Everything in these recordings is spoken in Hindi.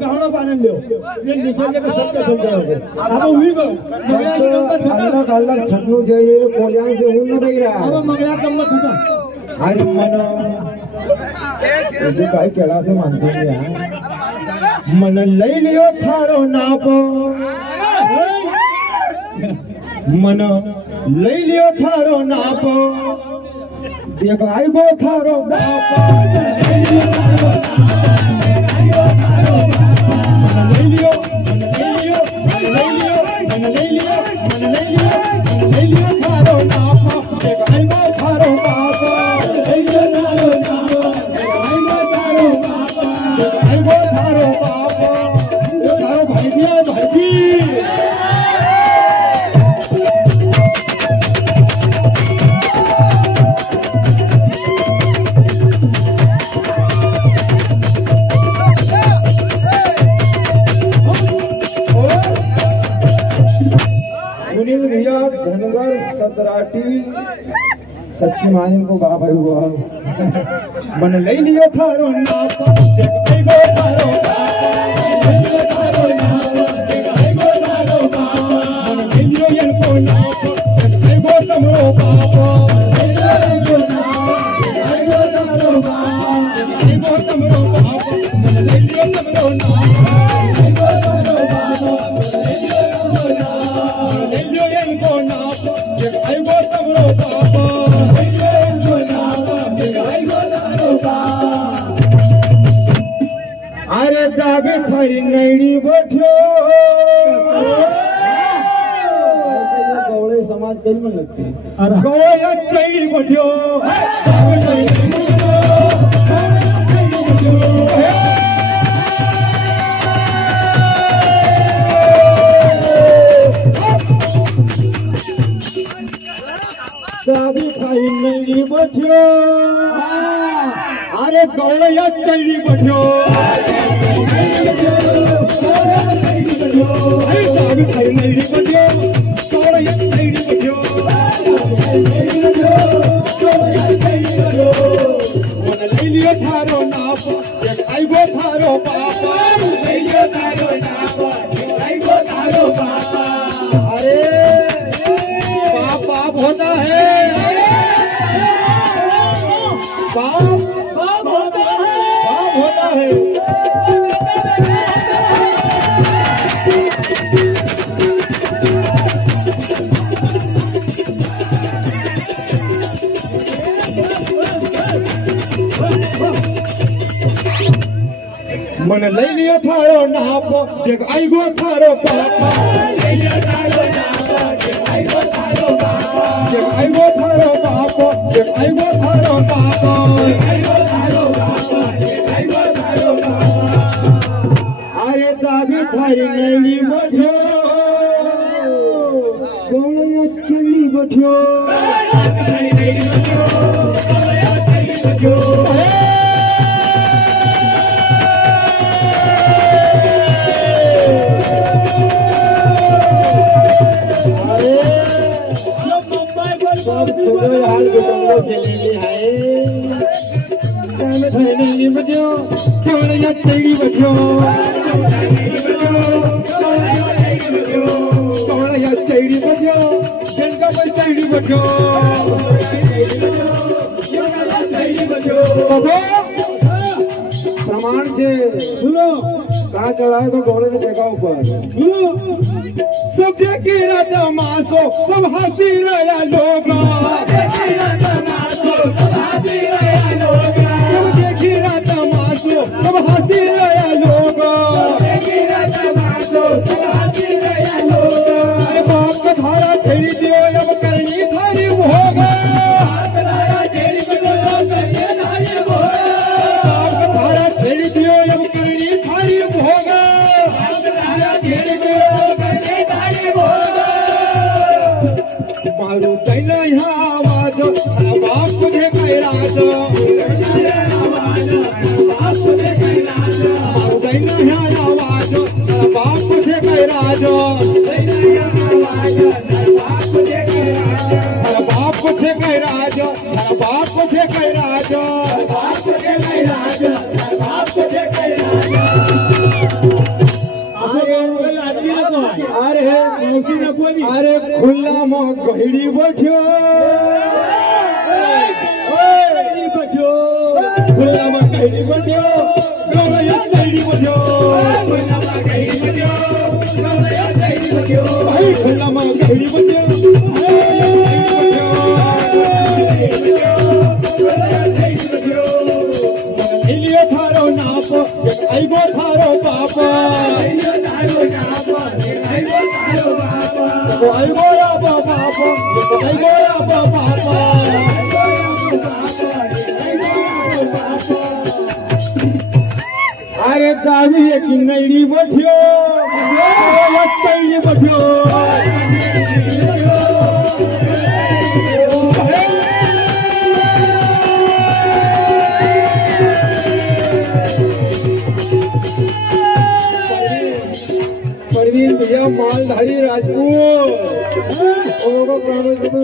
गहना पाने लो ये नीचे के सब के समझाओगे अब हुई गो अलग अलग छटनू चाहिए कोलियां से ऊन न दे रहा अब मंगला कम मत था अरे मन ये भाई केला से मानते हैं यार मन ले लियो थारो नाप मन ले लियो थारो नाप देख आई गो थारो बाप धनगर सतराटी सच्ची मानी को गा भाई हुआ मन ले लियो थारो नाप देख आई गो थारो मन ले लियो इनको नाप देख आई गो तमरो बाप मन ले लियो तमरो नाप अरे दाबे थारी नैनी बैठो गौड़े समाज कहीं में लगती गौड़ा चैनी बैठो दाबे थारी नैनी बैठो अरे गौड़ा चैनी बैठो थारो नाप आई गो थारो पापा अरे बाप बाप होता है बाप बाप होता है बाप होता है मन ले लियो थारो नाप देख आई गो थारो पापा देख आई गो थारो बाप देख आई गो थारो पापा अरे दाबी थारी नैनी बैठो गौड़िया चली बैठो हाल गुटंगो चली है नहीं बजो थोड़ा तेरी बजो थोड़ा तेरी बजो जनका पर तेरी बजो सामान से सुनो कहाँ चढ़ा है तो घोड़े ने देखा ऊपर सब देखी राजा मासो सब हंसी रहा लोग सब देखी राजा मासो सब हंसी रहा लोग अरे बाप का धारा छेड़ी दियो अब करनी थारी भोग बाप का धारा छेड़ी दियो अब करनी थारी भोग मारू दैना यहाँ आवाज बाप तुझे कैराज मारू दैना यहाँ आवाज बाप तुझे कैराज बाप तुझे कैराज बाप तुझे कैराज खुला में गहड़ी बैठो खुला में गहड़ी बैठो गौरैया चढ़ी बैठो भाई खुला में गहड़ी बैठो इलियो थारो नाप आइगो थारो बाप आइगो या बाप आइगो या बाप अरे दावी एक नैड़ी बैठो या चैड़ी बैठो भैया मालधारी राजपूत उनको प्राणों से तो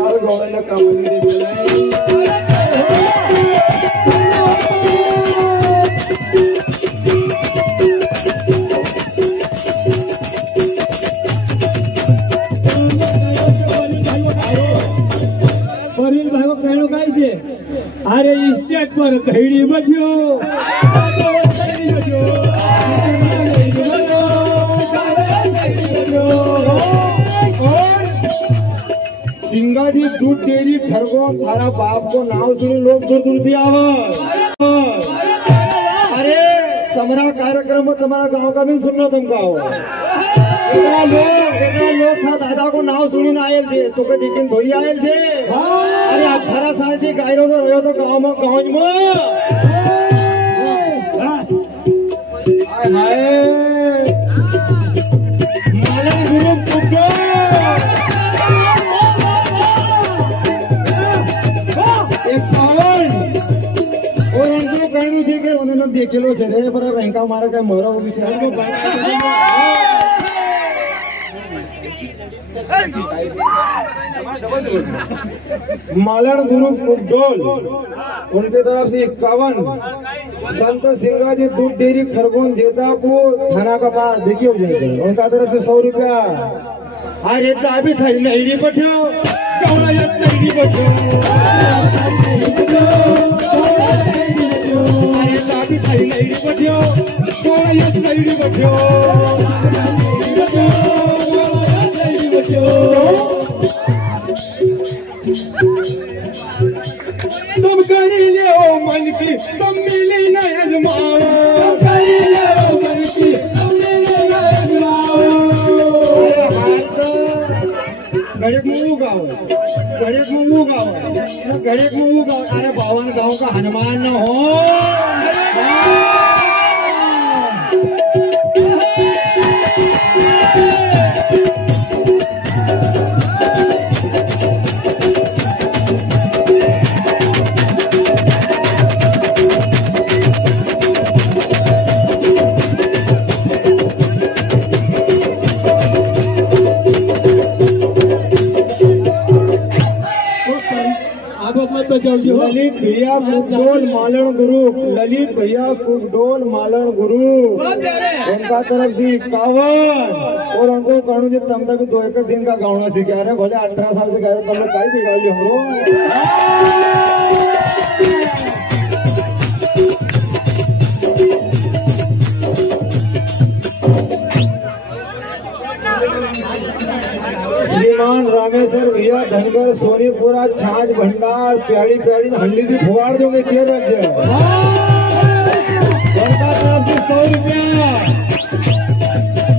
हर घोड़े ने काम नहीं चलाए परवीन भाई को कहना काई छे अरे स्टेज पर घड़ी बज्यो सिंगाजी दूध डेयरी खरगोन थारा बाप को नाम सुन लोग दूर दूर से आवा अरे तुम्हारा कार्यक्रम में तुम्हारा गांव का भी सुनना तुमका हो लोग था दादा को नाव सुनी ना आयल छे तो कभी दिन धोई आयल छे अरे 18 साल से गायरो तो रहो तो गांव में हाय मालन गुरु पुटो और उनको कहनी थी कि उन्होंने देख लो चले पर बैंका मारा क्या मोरा वो पीछे मालन गुरु कुकडोल उनके तरफ से 51 संत सिंगाजी दूध डेयरी खरगोन जेतापुर थाना का पास देखिए उनका तरफ से 100 रुपया अरे दाबी थारी नैड़ी बैठो गौरैया चढ़ी बैठो अरे दाबी थारी नैड़ी बैठो गौरैया चढ़ी बैठो तुम कर ले ओ मन की तुम मिली न अजमाओ गणित मुंह गाँव अरे बावन गांव का हनुमान न हो ललित भैया कुकडोल मालन गुरु ललित भैया कुकडोल मालन गुरु उनका तरफ से 51 और उनको कहूँ जो तुम तक 2-1 दिन का गाँव सीखे रहे बोले 18 साल से कह रहे तुम लोग कहीं बिगाड़ लिया हमरो श्रीमान रामेश्वर भैया धनगर सोनीपुरा छाछ भंडार प्यारी प्यारी हंडी की फुवाड़ दोगे क्या रख जाए 100 रुपया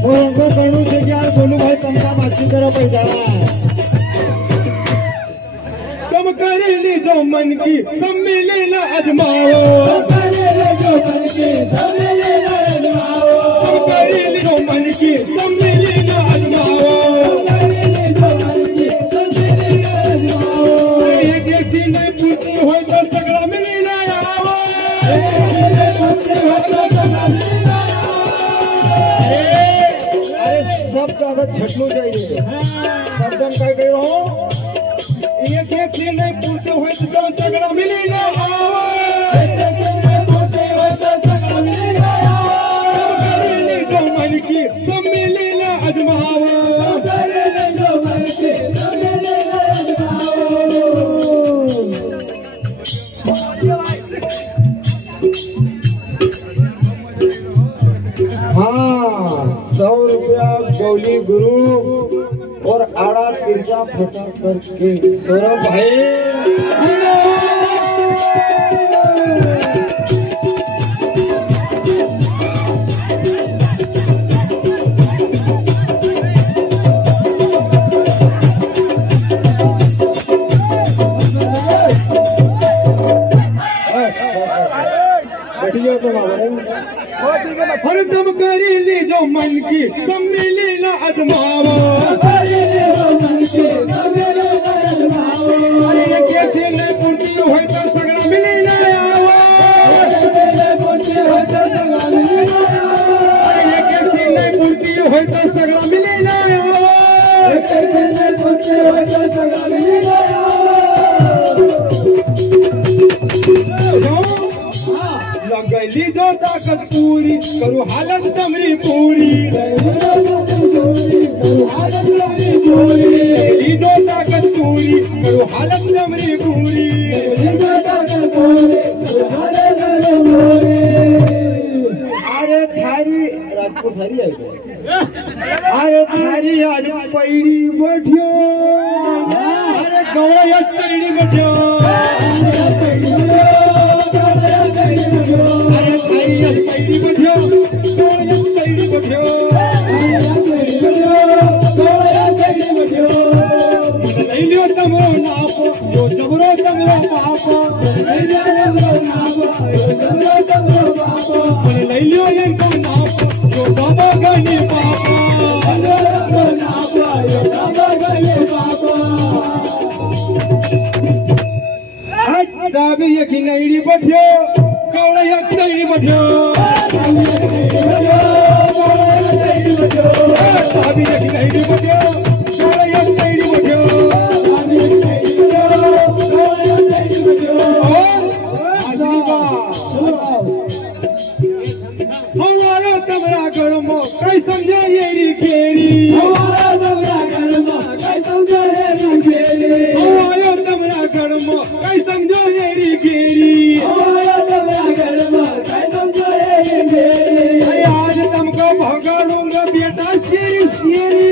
और उनको कहूँ से यार बोलू भाई तुमका अच्छी तरह पहचाना तुम कर ली जो मन की सब मिले न अजमाओ कर ली जो मन की सब मिले न अजमाओ सब ज्यादा छटलू चाहिए सबदम क्या कह रहा हूँ एक चीज नहीं पूछते हुए तो सगड़ा मिलेगा मन की सब मिलेगा अजमाओ गौली गुरु और आड़ा तिरछा फंसा करके सौरभ भाई हरदम करी ली जो मन की सम्मिली न अजमावा कैसे नहीं पूर्ति हो तो सगड़ा मिली न कैसे नहीं पूर्ति हो तो सगड़ा मिली न गली जो ताकत पूरी करू हालत तमरी पूरी गली जो ताकत पूरी करू हालत तमरी पूरी अरे थारी राजपूत थारी है अरे थारी आज पैड़ी बैठियो अरे गवया चैड़ी बैठियो नईडी बैठियो कौड़िया नईडी बैठियो नईडी बैठियो कौड़िया नईडी बैठियो हमारा तमरा गरम कई समझे ये खेरी हमारा तमरा गरम कई समझे ये खेरी हमारा तमरा गरम कई समझो ये खेरी हमारा तमरा गरम कई समझो ये खेरी आज तुमको भगाड़ूंगा बेटा शेरी शेरी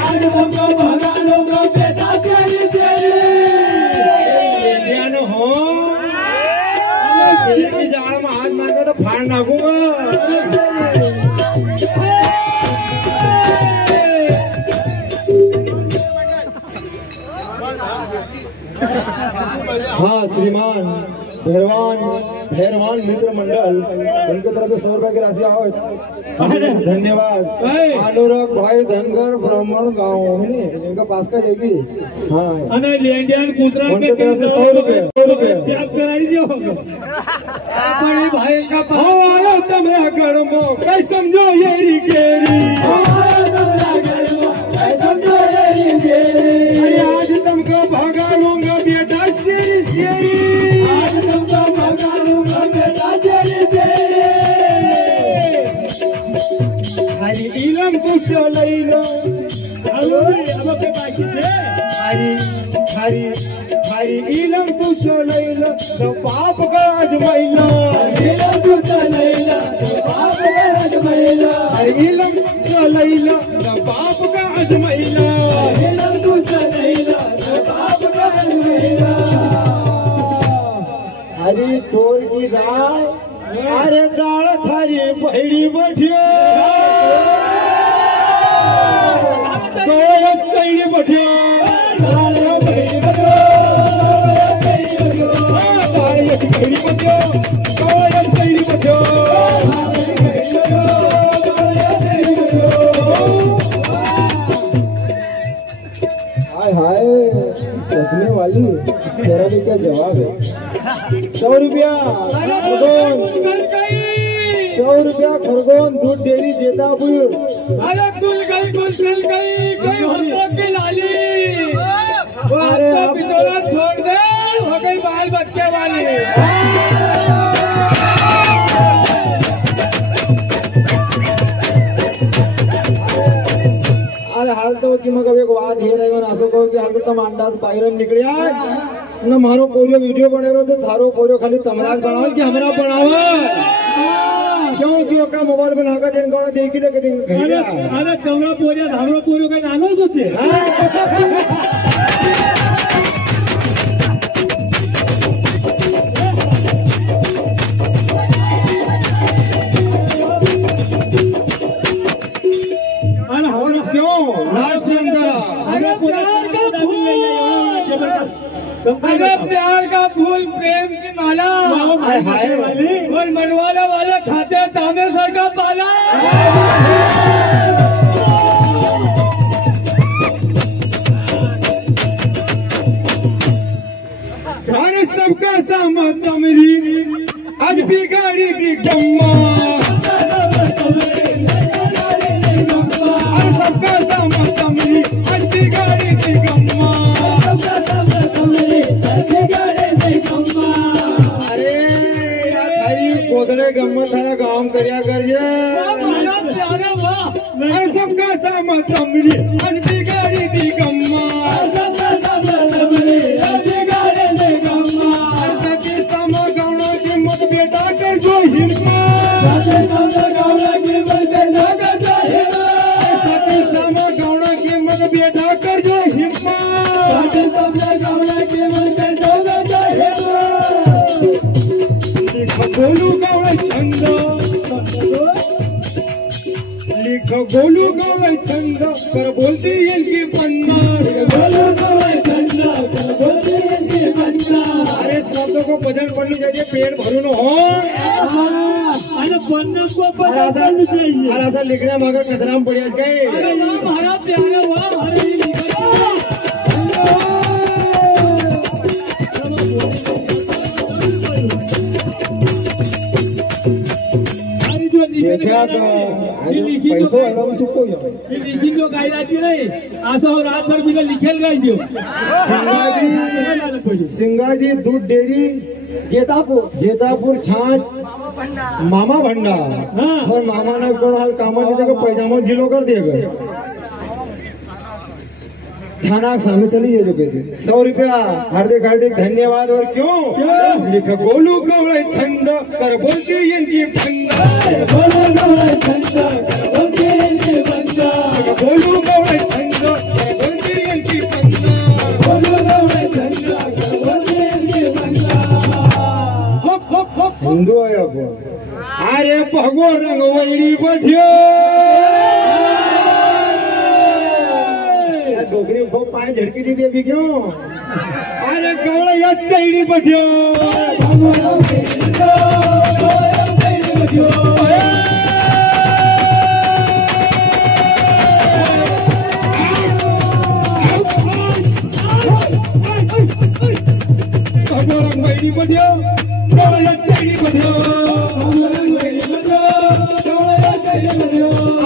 आज तुमको भगाड़ूंगा बेटा शेरी शेरी ध्यान हो शेरी की जाड़ में हाथ मार तो फाड़ नागूंगा हाँ श्रीमान भैरवान मित्र मंडल उनके तरफ से 100 रुपए की राशि आओ धन्यवाद अनुराग भाई धनगर ब्राह्मण गाँव इनका पास का जाएगी हाँ उनके तरफ से 100 रुपए भाई का तमरा गरमो कई समझो ये आज तुमको भगाड़ूंगा बेटा शेरी शेरी आज तुमको भगाड़ूंगा बेटा शेरी शेरी हरी इलम तू चलैलो हरी इलम तू चलैलो तो पाप का अजमैलो इलम तू चलैलो तो पाप का अजमैलो हरी इलम चलैलो तो पाप का अजमैलो इलम तू चलैलो तो पाप का अजमैलो हरी तोर की दाल अरे दाल थारी पहड़ी बैठियो गौड़िया चैड़ी बैठियो हाय हाय चश्मे वाली तेरा भी क्या जवाब है 100 रुपया खरगोन 100 रुपया खरगोन दूध डेयरी जेतापुर अरे कुल गई कोई हमको की लाली अरे आप पिछोड़ा छोड़ दे हो गई बाल बच्चे वाली अरे हाल तो कि मग एक बात हे रही असो कहो कि हाल तो तम अंदाज बाहर निकलिया न मारो पोरियो वीडियो बने रहो तो थारो पोरियो खाली तमराज बनाओ कि हमरा बनाओ क्यों का मोबाईल पण हाका देन कोणा देखील कधी अरे कवरा पोऱ्या धावरा पोऱ्यो काही नानोच होते अरे प्यार का फूल प्रेम की माला और मनवाला वाला खाते तामे सर का पाला अरे सबका सामत मेरी आज बिगाड़ी दी गम्मा अरे सबका सामत मेरी आज बिगाड़ी दी गम्मा कोदरे गम्मत थारा काम करया करिए सबका सामत मेरी आज बिगाड़ी दी गम्मा सती सामा गावना कीमत बेटा कर जो हिम्मत सती सामा गावना कीमत बेटा कर जो हिम्मत गोलू गावला छंद लिख गोलू गावला छंद कर बोलती इनकी अरे शब्दों को भजन पढ़नी चाहिए पेट भरून हो अरे बनना को पढ़ना चाहिए अरे ऐसा लिखने मगर कचरा में पड़ी गए अरे वाह हमारा प्यारा वाह पैसो चुको लिखी जो गाई राहती नाही असं रातभर बिना लिखेल गाई देऊ सिंगाजी दूध डेरी जेतापूर छाछ मामा भंडार और मामा ने कोण हाल कामा नहीं पैजामा गिलो कर दिए थाना सामने चली जो कहते 100 रुपया हार्दिक हार्दिक धन्यवाद और क्यों लिख गोलू गवळे छंद कर बोलती इनकी गोलू गवळे छंद कर बोलती इनकी गोलू गवळे छंद कर बोलती इनकी गोलू गवळे छंद कर बोलती इनकी हप हप हप हिंदू आहे आपण अरे भगो रंग वैडी बठ्यो डोगरी को पाए झटकी दी थी अभी क्यों अरे कौड़ा या चैड़ी बठ्यो भगोरंग वैडी बठ्यो कौड़ा या चैड़ी बठ्यो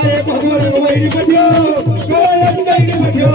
अरे भगोरंग वैडी बठ्यो कौड़ा या चैड़ी बठ्यो